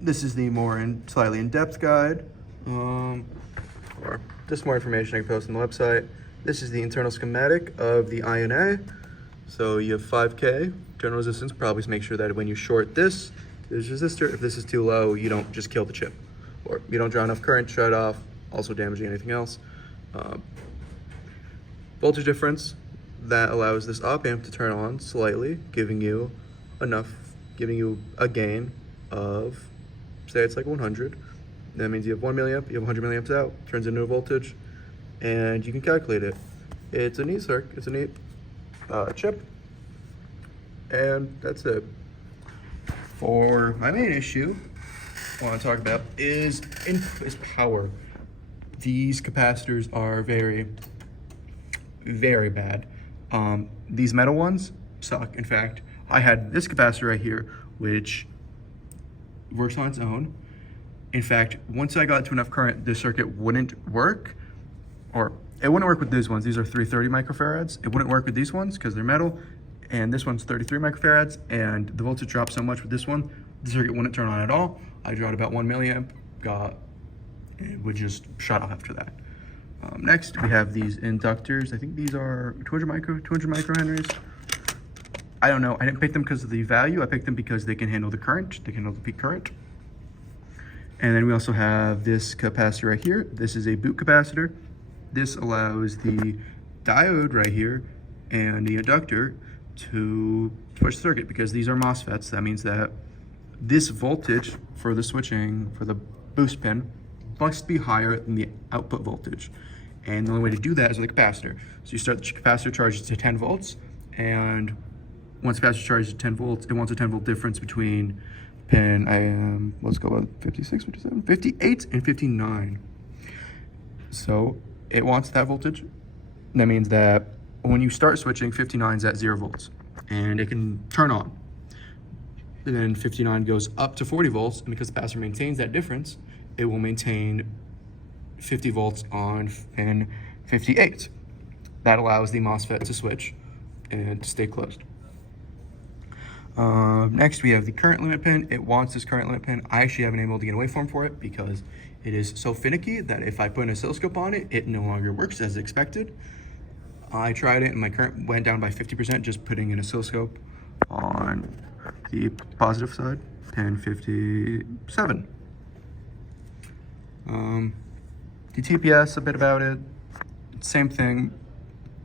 This is the slightly in-depth guide, or just more information I can post on the website. This is the internal schematic of the INA. So you have 5K internal resistance. Probably make sure that when you short this resistor, if this is too low, you don't just kill the chip, or you don't draw enough current, shut it off, also damaging anything else. Voltage difference that allows this op amp to turn on slightly, giving you a gain of, say it's like 100. That means you have 1 milliamp, you have 100 milliamps out, turns into a voltage, and you can calculate it. It's a neat circuit, it's a neat chip, and that's it. For my main issue I want to talk about is power. These capacitors are very, very bad. These metal ones suck. In fact, I had this capacitor right here, which works on its own. In fact, once I got to enough current, this circuit wouldn't work, or it wouldn't work with these ones. These are 330 microfarads. It wouldn't work with these ones because they're metal, and this one's 33 microfarads, and the voltage dropped so much with this one, the circuit wouldn't turn on at all. I drawed about 1 milliamp, it would just shut off after that. Next, we have these inductors. I think these are 200 microhenries. I don't know. I didn't pick them because of the value. I picked them because they can handle the current. They can handle the peak current. And then we also have this capacitor right here. This is a boot capacitor. This allows the diode right here and the inductor to switch the circuit, because these are MOSFETs. That means that this voltage for the switching, for the boost pin, must be higher than the output voltage. And the only way to do that is with a capacitor. So you start the capacitor charged to 10 volts, and once the capacitor charges to 10 volts, it wants a 10 volt difference between pin, let's go with 56, 57, 58, and 59. So it wants that voltage. That means that when you start switching, 59 is at 0 volts, and it can turn on. And then 59 goes up to 40 volts, and because the capacitor maintains that difference, it will maintain 50 volts on pin 58. That allows the MOSFET to switch and to stay closed. Next, we have the current limit pin. It wants this current limit pin. I actually haven't been able to get a waveform for it because it is so finicky that if I put an oscilloscope on it, it no longer works as expected. I tried it and my current went down by 50% just putting an oscilloscope on the positive side, pin 57. The TPS, a bit about it, same thing,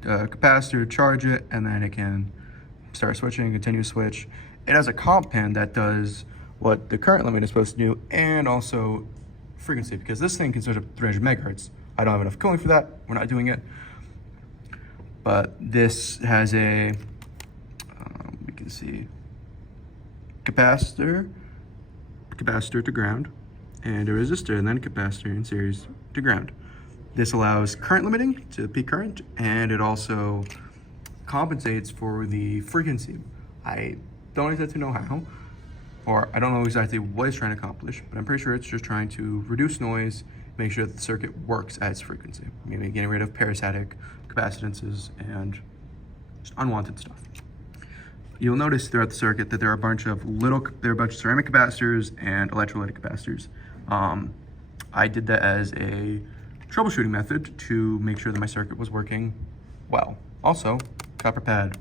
capacitor, charge it, and then it can start switching, continue switch. It has a comp pin that does what the current limit is supposed to do, and also frequency, because this thing can switch up 300 megahertz. I don't have enough cooling for that, we're not doing it. But this has a, we can see, capacitor to ground, and a resistor, and then a capacitor in series to ground. This allows current limiting to peak current, and it also compensates for the frequency. I don't exactly know how, or I don't know exactly what it's trying to accomplish, but I'm pretty sure it's just trying to reduce noise, make sure that the circuit works at its frequency. Maybe getting rid of parasitic capacitances and just unwanted stuff. You'll notice throughout the circuit that there are a bunch of ceramic capacitors and electrolytic capacitors. I did that as a troubleshooting method to make sure that my circuit was working well. Also, copper pad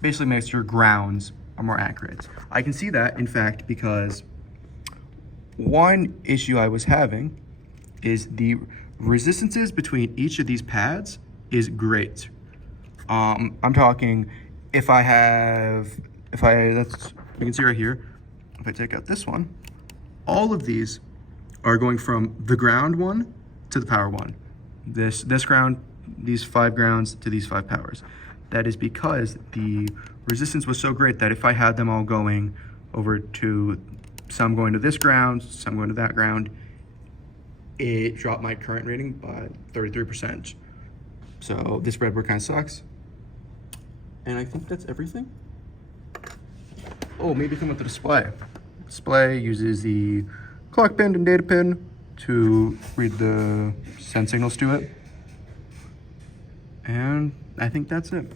basically makes your grounds are more accurate. I can see that, in fact, because one issue I was having is the resistances between each of these pads is great. I'm talking, you can see right here, if I take out this one, all of these are going from the ground one to the power one. This ground, these 5 grounds to these 5 powers. That is because the resistance was so great that if I had them all going over to, some going to this ground, some going to that ground, it dropped my current rating by 33%. So this breadboard kind of sucks. And I think that's everything. Oh, maybe come with the display. Display uses the clock pin and data pin to send signals to it. And I think that's it.